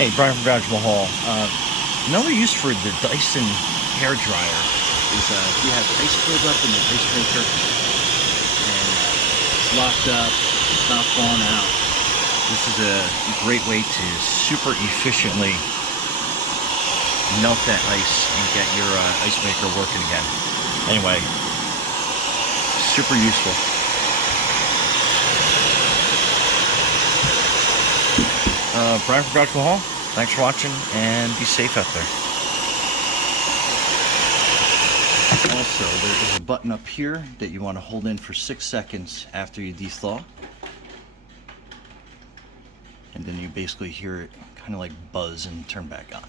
Hey, Brian from Garage Mahal. Another use for the Dyson hair dryer is if you have ice buildup in the ice maker and it's locked up, it's not falling out. This is a great way to super efficiently melt that ice and get your ice maker working again. Anyway, super useful. Brian from Garage Mahal. Thanks for watching, and be safe out there. Also, there is a button up here that you want to hold in for 6 seconds after you dethaw. And then you basically hear it kind of like buzz and turn back on.